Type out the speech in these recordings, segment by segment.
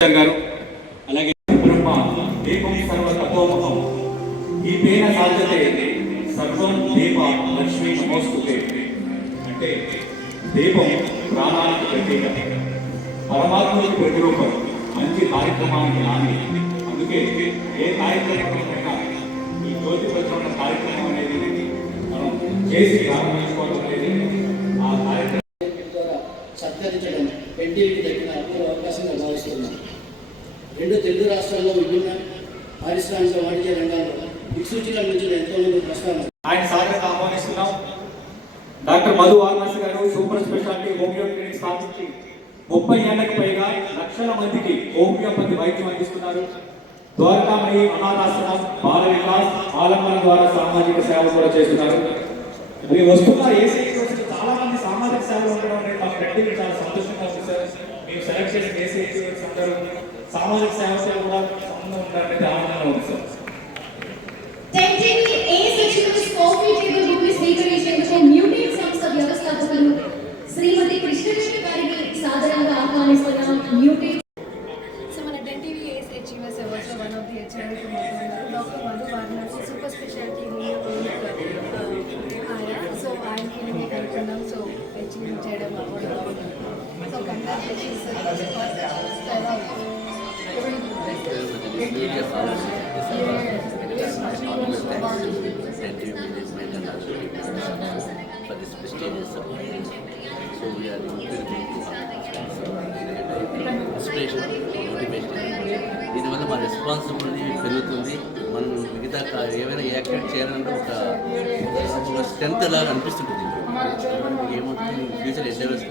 గారు అలాగే బ్రహ్మ దీపం సర్వతపోముఖం ఈ పేన సాధ్యతే సర్వం దీప లక్ష్మీ నమోస్తుతే అంటే దీపం ప్రాణానికి ప్రతీక, పరమాత్మకి ప్రతిరూపం, మంచి కార్యక్రమానికి నాంది. అందుకే ఏ కార్యక్రమమైనా ఈ జ్యోతి ప్రచురణ కార్యక్రమం అనేది మనం చేసి ప్రారంభించుకోవడం అనేది ఆ కార్యక్రమం ద్వారా సత్కరించడం ఎన్టీవీకి దక్కిన అపూర్వ అవకాశంగా భావిస్తున్నాం. రెండు తెలుగు రాష్ట్రాల్లో విభిన్న పారిశ్రామిక వాణిజ్య రంగాల్లో దిక్సూచిగా నిలిచిన ఎంతోమంది ప్రస్తావన ఆయన సాగరంగా ఆహ్వానిస్తున్నాం. డాక్టర్ మధు వారణాసి గారు సూపర్ స్పెషాలిటీ హోమియో క్లినిక్ స్థాపించి 30 ఏళ్లకు పైగా లక్షల మందికి హోమియోపతి వైద్యం అందిస్తున్నారు. ద్వారకామణి అనాథాశ్రమం, బాల వికాస్, ఆలంబన ద్వారా సామాజిక సేవ కూడా చేస్తున్నారు. మీ వస్తున్న ఏసీ చాలా మంది సామాజిక సేవలు ఉండడం అనేది మాకు గట్టిగా చాలా సంతోషంగా ఉంది సార్. మేము సెలెక్ట్ చేసిన ఏసీ అందరూ సామాజిక సేవతో కూడా సంబంధం ఉంటారనేది ఆనందంగా ఉంది సార్. మ్యూటేట్ సంస్థ వ్యవస్థాపకులు శ్రీమతి కృష్ణవేణి గారిని సాదరంగా ఆహ్వానిస్తున్నాం. మ్యూటేట్ సో మన డెంటీవీ ఏస్ అచీవర్స్ అవార్డ్స్లో one of the achievers doctor Madhu Varanasi super speciality homeo clinic ఆయన. సో ఆయనకి మేము కనుక్కున్నాం. సో అచీవ్ చేయడం అవ్వడం. So congratulations for this prestigious award. So we are inspiration, motivation. దీనివల్ల మా రెస్పాన్సిబిలిటీ పెరుగుతుంది. మనం మిగతా ఏమైనా యాక్టివిటీ చేయాలంటే ఒక స్ట్రెంత్ లాగా అనిపిస్తుంటుంది. ఏమవుతుంది ఫ్యూచర్ ఎండెవర్స్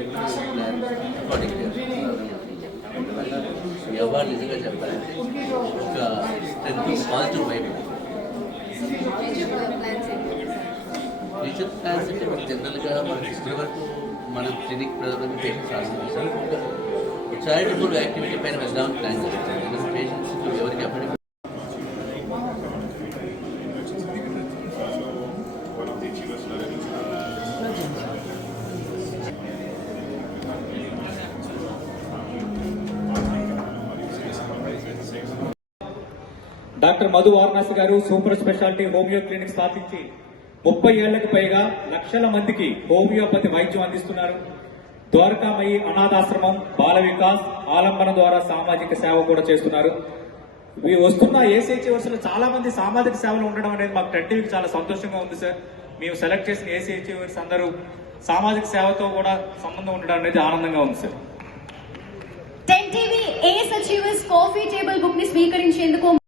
ప్లాన్ అకార్డింగ్ ఈ అవార్డు నిజంగా చెప్పాలంటే ఒక స్ట్రెంత్ పాజిటివ్ వైపు. ఫ్యూచర్ ప్లాన్స్ అంటే జనరల్గా మనకి ఇప్పటి వరకు మనం క్లినిక్ ప్రజలకు పేషెంట్స్ ఆడుతున్నాం. చారిటబుల్ యాక్టివిటీ పైన వెళ్దాం ప్లాన్ చేస్తాం. పేషెంట్స్ ఎవరికి అప్పటికి డాక్టర్ మధు వారణాసి గారు సూపర్ స్పెషాలిటీ హోమియో క్లినిక్ స్థాపించి 30 ఏళ్లకు పైగా లక్షల మందికి హోమియోపతి వైద్యం అందిస్తున్నారు. ద్వారకామయి అనాథాశ్రమం, బాల వికాస్, ఆలంబన ద్వారా సామాజిక సేవ కూడా చేస్తున్నారు. వస్తున్న ఏసీహెచ్ వరుసలో చాలా మంది సామాజిక సేవలు ఉండడం అనేది మాకు టెంటీవీకి చాలా సంతోషంగా ఉంది సార్. మేము సెలెక్ట్ చేసిన ఏసీహెచ్ వర్స్ అందరూ సామాజిక సేవతో కూడా సంబంధం ఉండడం అనేది ఆనందంగా ఉంది సార్. టెంటీవీ ఏస్ అచీవర్స్ కాఫీ టేబుల్ బుక్ ని స్వీకరించేందుకు